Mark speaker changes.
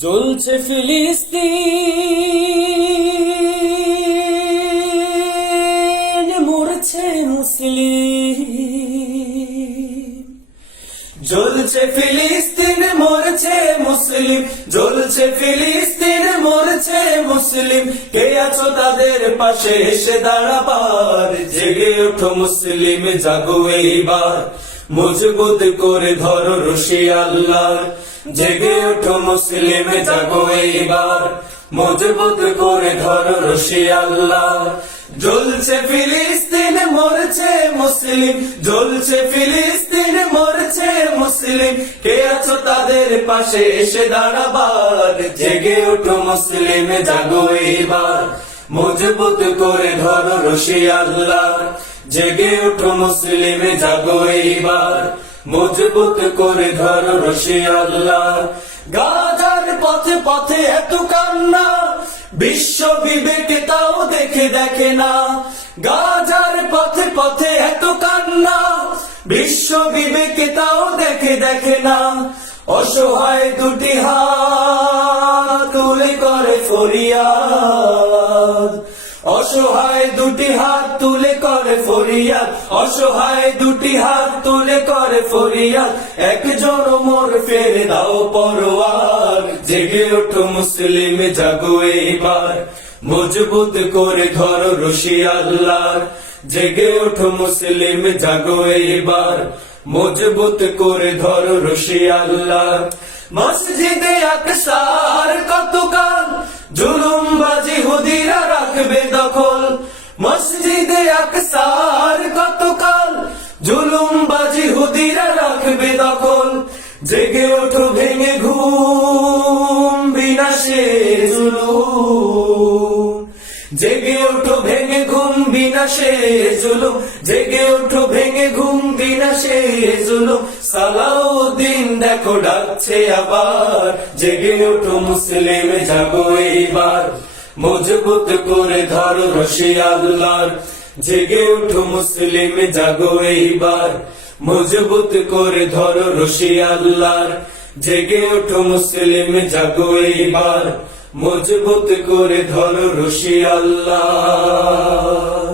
Speaker 1: জ্বলছে ফিলিস্তিন, মরছে মুসলিম। জ্বলছে ফিলিস্তিন, মরছে মুসলিম। জ্বলছে ফিলিস্তিন, মরছে মুসলিম। কে আছো তাদের পাশে? এসে দাঁড়াবার জেগে ওঠো মুসলিম, জাগো এইবার। মজবুত করে ধরো রশি আল্লাহ জেগে ওঠো মুসলিম, জাগো এইবার। মজবুত করে ধরো রশি আল্লাহ। জ্বলছে ফিলিস্তিন, মরছে মুসলিম। জ্বলছে ফিলিস্তিন, মরছে মুসলিম। কে আছো তাদের পাশে? এসে দাঁড়াবার। জেগে ওঠো মুসলিম, জাগো এইবার। মজবুত করে ধরো রশি আল্লাহ। জেগে ওঠো মুসলিম, জাগো এইবার। মজবুত করে ধরো রশি আল্লাহ। গাজার পথে পথে এত কান্না, বিশ্ব বিবেকে তাও দেখে দেখে না। গাজার পথে পথে এত কান্না, বিশ্ব বিবেকে তাও দেখে দেখে না। অসহায় দুটি হাত তুলে করে ফরিয়াদ। অসহায় দুটি হাত তুলে করে ফরিয়াদ, অসহায় দুটি হাত তুলে করে ফরিয়াদ। একজন মোর ফেরে দাও পরোয়ার, জেগে ওঠো মুসলিম, জাগো এইবার। মজবুত করে ধরো রশি আল্লাহর, জেগে ওঠো মুসলিম, জাগো এইবার। মজবুত করে ধরো রশি আল্লাহ মসজিদে আকসার কতকাল জুলুমবাজি হুদিরা রাখবে দখল। মসজিদে আকসার কতকাল জুলুমবাজি হুদিরা রাখবে দখল। জেগে ওঠো ভেঙে ঘুম, বিনাশে জুলুম। জেগে ওঠো ভেঙে ঘুম, বিনাশে জুলুম। জেগে ওঠো ভেঙে ঘুম, বিনাশে জুলুম। সালাউদ্দিন দেখো ডাকছে আবার। জেগে ওঠো মুসলিম, জাগো এইবার। মজবুত করে ধরো রশি আল্লাহর। জেগে উঠো মুসলিম, জাগো এইবার। মজবুত করে ধরো রশি আল্লাহর। জেগে ওঠো মুসলিম, জাগো এইবার। মজবুত করে ধরো রশি আল্লাহ